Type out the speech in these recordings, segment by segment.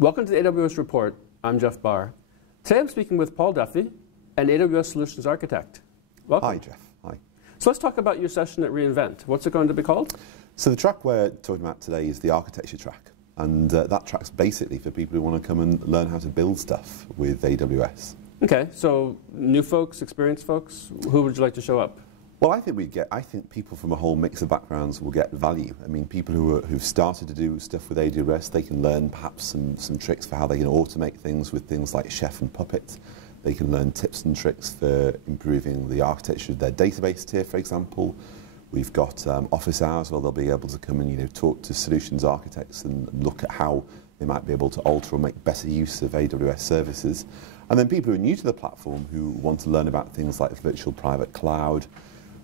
Welcome to the AWS Report. I'm Jeff Barr. Today I'm speaking with Paul Duffy, an AWS Solutions Architect. Welcome. Hi, Jeff. Hi. So let's talk about your session at reInvent. What's it going to be called? So the track we're talking about today is the architecture track. And that track's basically for people who want to come and learn how to build stuff with AWS. Okay, so new folks, experienced folks, who would you like to show up? Well, I think people from a whole mix of backgrounds will get value. I mean, people who've started to do stuff with AWS, they can learn perhaps some tricks for how they can automate things with things like Chef and Puppet. They can learn tips and tricks for improving the architecture of their database tier, for example. We've got office hours where they'll be able to come and talk to solutions architects and look at how they might be able to alter or make better use of AWS services. And then people who are new to the platform who want to learn about things like virtual private cloud.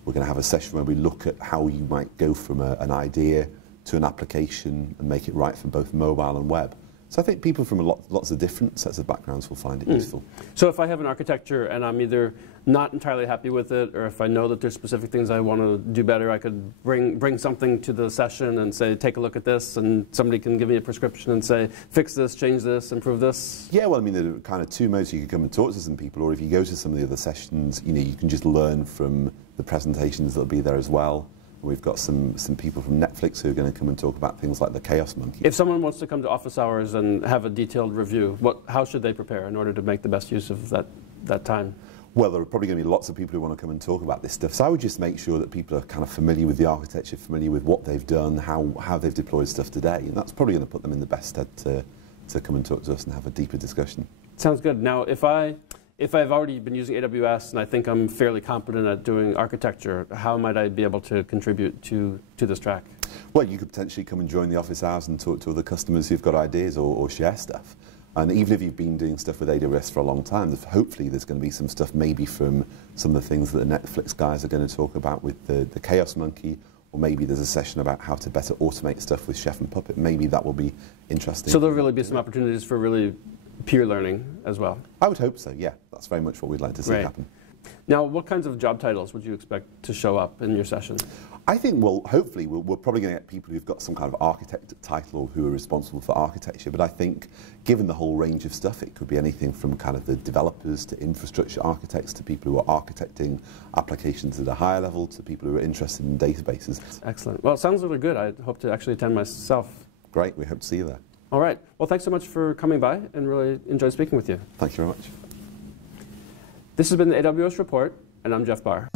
We're going to have a session where we look at how you might go from an idea to an application and make it right for both mobile and web. So I think people from lots of different sets of backgrounds will find it useful. So if I have an architecture and I'm either not entirely happy with it, or if I know that there's specific things I want to do better, I could bring something to the session and say, take a look at this, and somebody can give me a prescription and say, fix this, change this, improve this? Yeah, well, I mean, there are kind of two modes. You could come and talk to some people, or if you go to some of the other sessions, you can just learn from the presentations that'll be there as well. We've got some people from Netflix who are going to come and talk about things like the Chaos Monkey. If someone wants to come to office hours and have a detailed review, how should they prepare in order to make the best use of that time? Well, there are probably going to be lots of people who want to come and talk about this stuff. So I would just make sure that people are kind of familiar with the architecture, familiar with what they've done, how they've deployed stuff today. And that's probably going to put them in the best stead to come and talk to us and have a deeper discussion. Sounds good. Now, if I've already been using AWS and I think I'm fairly competent at doing architecture, how might I be able to contribute to this track? Well, you could potentially come and join the office hours and talk to other customers who've got ideas or share stuff. And even if you've been doing stuff with AWS for a long time, hopefully there's going to be some stuff maybe from some of the things that the Netflix guys are going to talk about with the Chaos Monkey, or maybe there's a session about how to better automate stuff with Chef and Puppet. Maybe that will be interesting. So there'll really be some opportunities for really peer learning as well? I would hope so, yeah. That's very much what we'd like to see happen. Now, what kinds of job titles would you expect to show up in your session? I think, well, hopefully we're probably going to get people who've got some kind of architect title or who are responsible for architecture, but I think given the whole range of stuff, it could be anything from kind of the developers to infrastructure architects to people who are architecting applications at a higher level to people who are interested in databases. Excellent. Well, it sounds really good. I hope to actually attend myself. Great. We hope to see you there. All right. Well, thanks so much for coming by, and really enjoyed speaking with you. Thank you very much. This has been the AWS Report, and I'm Jeff Barr.